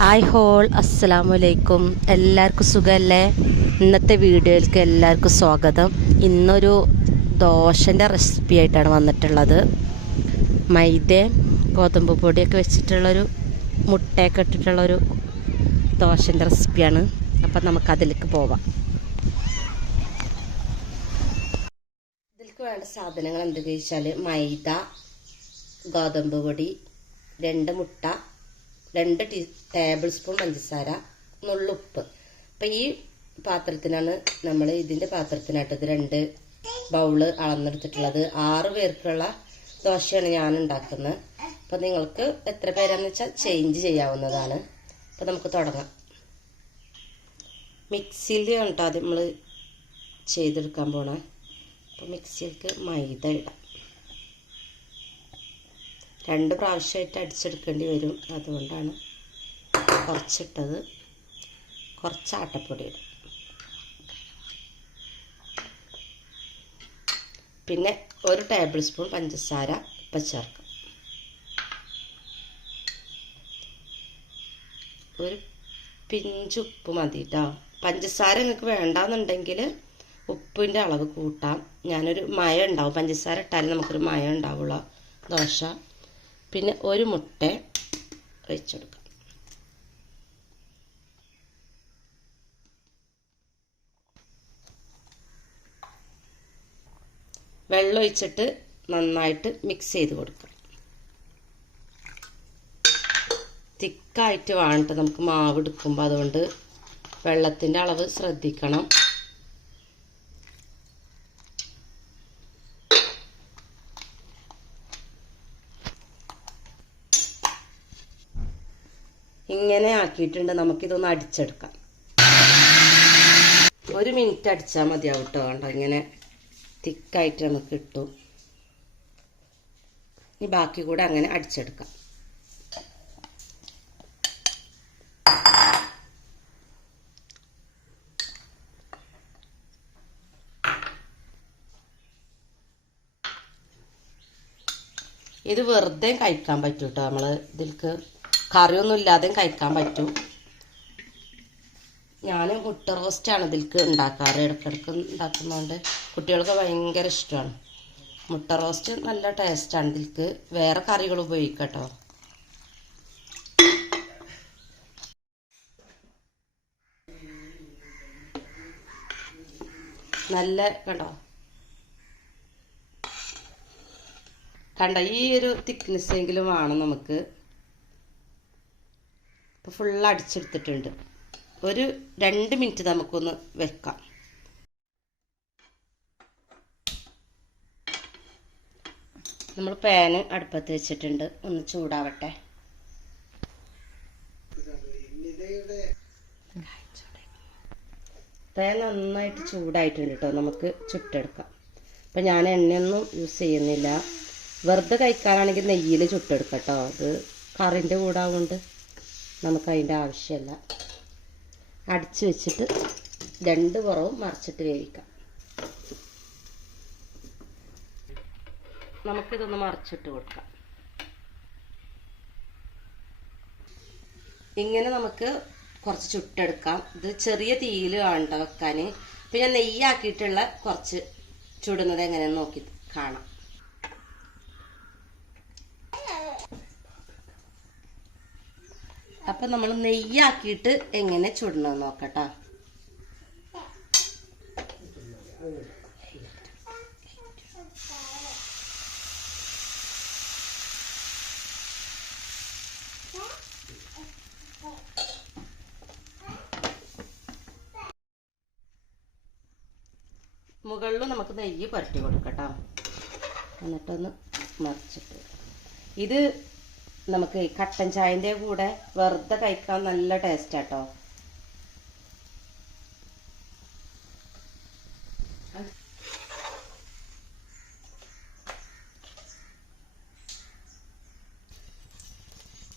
Hi whole അസ്സലാമു അലൈക്കും. എല്ലാവർക്കും സുഖമല്ലേ? ഇന്നത്തെ വീഡിയോയിലേക്ക് എല്ലാവർക്കും സ്വാഗതം. ഇന്നൊരു ദോശൻ്റെ റെസിപ്പി ആയിട്ടാണ് വന്നിട്ടുള്ളത്. മൈദയും ഗോതമ്പ് പൊടിയൊക്കെ വെച്ചിട്ടുള്ളൊരു മുട്ടയൊക്കെ ഇട്ടിട്ടുള്ളൊരു ദോശൻ്റെ റെസിപ്പിയാണ്. അപ്പം നമുക്കതിലേക്ക് പോവാം. ഇതിലേക്ക് വേണ്ട സാധനങ്ങൾ എന്തൊക്കെയാണെന്ന് വെച്ചാൽ മൈദ, ഗോതമ്പ് പൊടി, 2 മുട്ട, 2 ടേബിൾ സ്പൂൺ പഞ്ചസാര, നുള്ളുപ്പ്. അപ്പം ഈ പാത്രത്തിനാണ് നമ്മൾ ഇതിൻ്റെ പാത്രത്തിനായിട്ടത് 2 ബൗള് അളന്നെടുത്തിട്ടുള്ളത്. 6 പേർക്കുള്ള ദോശയാണ് ഞാൻ ഉണ്ടാക്കുന്നത്. അപ്പം നിങ്ങൾക്ക് എത്ര പേരാണെന്ന് വെച്ചാൽ ചേഞ്ച് ചെയ്യാവുന്നതാണ്. അപ്പം നമുക്ക് തുടങ്ങാം. മിക്സിയിൽ കണ്ടിട്ട് ആദ്യം നമ്മൾ ചെയ്തെടുക്കാൻ പോണേ. അപ്പം മിക്സിയിലേക്ക് മൈദ ഇടാം. 2 പ്രാവശ്യമായിട്ട് അടിച്ചെടുക്കേണ്ടി വരും, അതുകൊണ്ടാണ് കുറച്ചിട്ടത്. കുറച്ച് ആട്ടപ്പൊടി ഇടും. പിന്നെ 1 ടേബിൾ സ്പൂൺ പഞ്ചസാര ഇപ്പം ചേർക്കും. ഒരു പിഞ്ച് ഉപ്പ് മതി കേട്ടോ. പഞ്ചസാര നിങ്ങൾക്ക് വേണ്ടാന്നുണ്ടെങ്കിൽ ഉപ്പിൻ്റെ അളവ് കൂട്ടാം. ഞാനൊരു മയം ഉണ്ടാവും, പഞ്ചസാര ഇട്ടാലും നമുക്കൊരു മയം ഉണ്ടാവുള്ളൂ ദോശ. പിന്നെ 1 മുട്ട ഒഴിച്ചെടുക്കാം. വെള്ളം ഒഴിച്ചിട്ട് നന്നായിട്ട് മിക്സ് ചെയ്ത് കൊടുക്കാം. തിക്കായിട്ട് വേണ്ട നമുക്ക് മാവ് എടുക്കുമ്പോൾ, അതുകൊണ്ട് വെള്ളത്തിൻ്റെ അളവ് ശ്രദ്ധിക്കണം. ഇങ്ങനെ ആക്കിയിട്ടുണ്ട്. നമുക്കിതൊന്ന് അടിച്ചെടുക്കാം. 1 മിനിറ്റ് അടിച്ചാൽ മതിയാവും കേട്ടോ. കണ്ടോ, ഇങ്ങനെ തിക്കായിട്ട് നമുക്ക് കിട്ടും. ഈ ബാക്കി കൂടെ അങ്ങനെ അടിച്ചെടുക്കാം. ഇത് വെറുതെ കഴിക്കാൻ പറ്റും കേട്ടോ. നമ്മൾ ഇതിൽക്ക് കറിയൊന്നും ഇല്ലാതെയും കഴിക്കാൻ പറ്റും. ഞാൻ മുട്ട റോസ്റ്റാണ് ഇതിൽക്ക് ഉണ്ടാക്കാറ്. ഇടയ്ക്കിടയ്ക്ക് ഉണ്ടാക്കുന്നതുകൊണ്ട് കുട്ടികൾക്ക് ഭയങ്കര ഇഷ്ടമാണ്. മുട്ട റോസ്റ്റ് നല്ല ടേസ്റ്റാണ്. ഇതിൽക്ക് വേറെ കറികൾ ഉപയോഗിക്കാം കേട്ടോ. നല്ല കണ്ടോ ഈ ഒരു തിക്നെസ് എങ്കിലും വേണം നമുക്ക്. ഇപ്പോൾ ഫുൾ അടിച്ചെടുത്തിട്ടുണ്ട്. ഒരു 2 മിനിറ്റ് നമുക്കൊന്ന് വെക്കാം. നമ്മൾ പാന് അടുപ്പത്ത് വെച്ചിട്ടുണ്ട്, ഒന്ന് ചൂടാവട്ടെ. പാൻ നന്നായിട്ട് ചൂടായിട്ടുണ്ട് കേട്ടോ. നമുക്ക് ചുട്ടെടുക്കാം. അപ്പം ഞാൻ എണ്ണയൊന്നും യൂസ് ചെയ്യുന്നില്ല. വെറുതെ കഴിക്കാനാണെങ്കിൽ നെയ്യിൽ ചുട്ടെടുക്കാം കേട്ടോ. അത് കറിൻ്റെ കൂടെ ആവുകൊണ്ട് നമുക്കതിൻ്റെ ആവശ്യമില്ല. അടിച്ച് വെച്ചിട്ട് 2 പുറവും മറിച്ചിട്ട് വേവിക്കാം. നമുക്കിതൊന്ന് മറിച്ചിട്ട് കൊടുക്കാം. ഇങ്ങനെ നമുക്ക് കുറച്ച് ചുട്ടെടുക്കാം. ഇത് ചെറിയ തീയിൽ വേണ്ട വെക്കാൻ. ഇപ്പം ഞാൻ നെയ്യാക്കിയിട്ടുള്ള കുറച്ച് ചുടുന്നത് എങ്ങനെയാണെന്ന് നോക്കി കാണാം. അപ്പം നമ്മൾ നെയ്യാക്കിയിട്ട് എങ്ങനെ ചുടണമെന്ന് നോക്കട്ടോ. മുകളിൽ നമുക്ക് നെയ്യ് പുരട്ടി കൊടുക്കട്ടോ. എന്നിട്ടൊന്ന് മറിച്ചിട്ട്, ഇത് നമുക്ക് കട്ടൻ ചായൻ്റെ കൂടെ വെറുതെ കഴിക്കാൻ നല്ല ടേസ്റ്റാട്ടോ.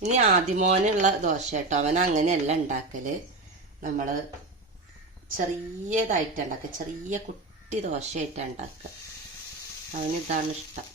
ഇനി ആദിമോനുള്ള ദോശ കേട്ടോ. അവൻ അങ്ങനെയല്ല ഉണ്ടാക്കല്. നമ്മൾ ചെറിയതായിട്ട് ഉണ്ടാക്കുക, ചെറിയ കുട്ടി ദോശയായിട്ട് ഉണ്ടാക്കുക. അവനിതാണ് ഇഷ്ടം.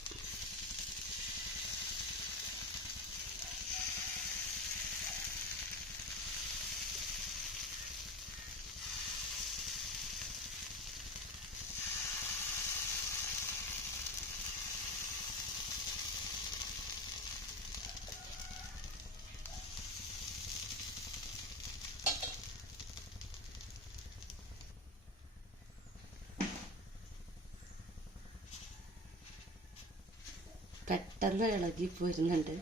പെട്ടെന്ന് ഇളകി പോരുന്നുണ്ട്.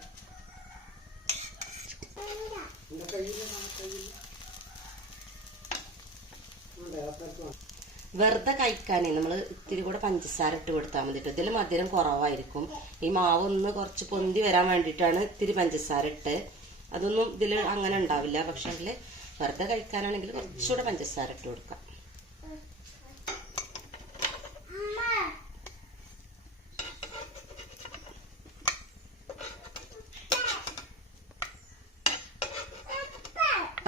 വെറുതെ കഴിക്കാനേ നമ്മൾ ഇത്തിരി കൂടെ പഞ്ചസാര ഇട്ട് കൊടുത്താൽ മതി. ഇതിൽ മധുരം കുറവായിരിക്കും. ഈ മാവ് ഒന്ന് കുറച്ച് പൊന്തി വരാൻ വേണ്ടിയിട്ടാണ് ഇത്തിരി പഞ്ചസാര ഇട്ട്. അതൊന്നും ഇതിൽ അങ്ങനെ ഉണ്ടാവില്ല. പക്ഷെ അതിൽ വെറുതെ കഴിക്കാനാണെങ്കിൽ കുറച്ചുകൂടെ പഞ്ചസാര ഇട്ട് കൊടുക്കാം.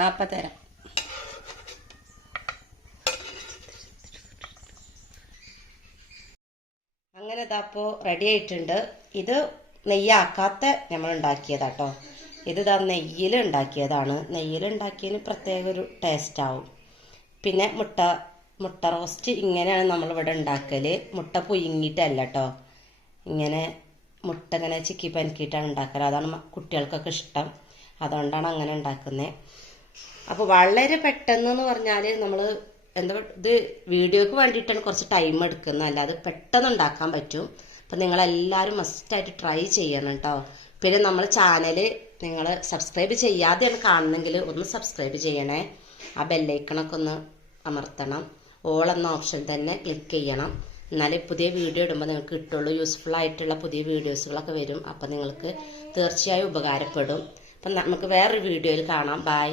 അപ്പം തരാം. അങ്ങനെ ഇതാപ്പോ റെഡി ആയിട്ടുണ്ട്. ഇത് നെയ്യാക്കാത്ത നമ്മൾ ഉണ്ടാക്കിയതാട്ടോ. ഇത് ഇതാ നെയ്യിൽ ഉണ്ടാക്കിയതാണ്. നെയ്യിൽ ഉണ്ടാക്കിയതിന് പ്രത്യേക ഒരു ടേസ്റ്റ് ആവും. പിന്നെ മുട്ട റോസ്റ്റ് ഇങ്ങനെയാണ് നമ്മളിവിടെ ഉണ്ടാക്കല്. മുട്ട പുഴുങ്ങിയിട്ടല്ല കേട്ടോ, ഇങ്ങനെ മുട്ട ഇങ്ങനെ ചിക്കി പനക്കിയിട്ടാണ് ഉണ്ടാക്കല്. അതാണ് കുട്ടികൾക്കൊക്കെ ഇഷ്ടം. അതുകൊണ്ടാണ് അങ്ങനെ ഉണ്ടാക്കുന്നത്. അപ്പോൾ വളരെ പെട്ടെന്ന് പറഞ്ഞാൽ നമ്മൾ എന്താ ഇത് വീഡിയോക്ക് വേണ്ടിയിട്ടാണ് കുറച്ച് ടൈം എടുക്കുന്നത്, അല്ലാതെ പെട്ടെന്ന് ഉണ്ടാക്കാൻ പറ്റും. അപ്പം നിങ്ങളെല്ലാവരും മസ്റ്റായിട്ട് ട്രൈ ചെയ്യണം കേട്ടോ. പിന്നെ നമ്മൾ ചാനൽ നിങ്ങൾ സബ്സ്ക്രൈബ് ചെയ്യാതെയാണ് കാണുന്നെങ്കിൽ ഒന്ന് സബ്സ്ക്രൈബ് ചെയ്യണേ. ആ ബെല്ലൈക്കണൊക്കെ ഒന്ന് അമർത്തണം. ഓൾ എന്ന ഓപ്ഷൻ തന്നെ ക്ലിക്ക് ചെയ്യണം. എന്നാലേ പുതിയ വീഡിയോ ഇടുമ്പോൾ നിങ്ങൾക്ക് കിട്ടുള്ളൂ. യൂസ്ഫുൾ ആയിട്ടുള്ള പുതിയ വീഡിയോസുകളൊക്കെ വരും. അപ്പം നിങ്ങൾക്ക് തീർച്ചയായും ഉപകാരപ്പെടും. അപ്പം നമുക്ക് വേറൊരു വീഡിയോയിൽ കാണാം. ബൈ.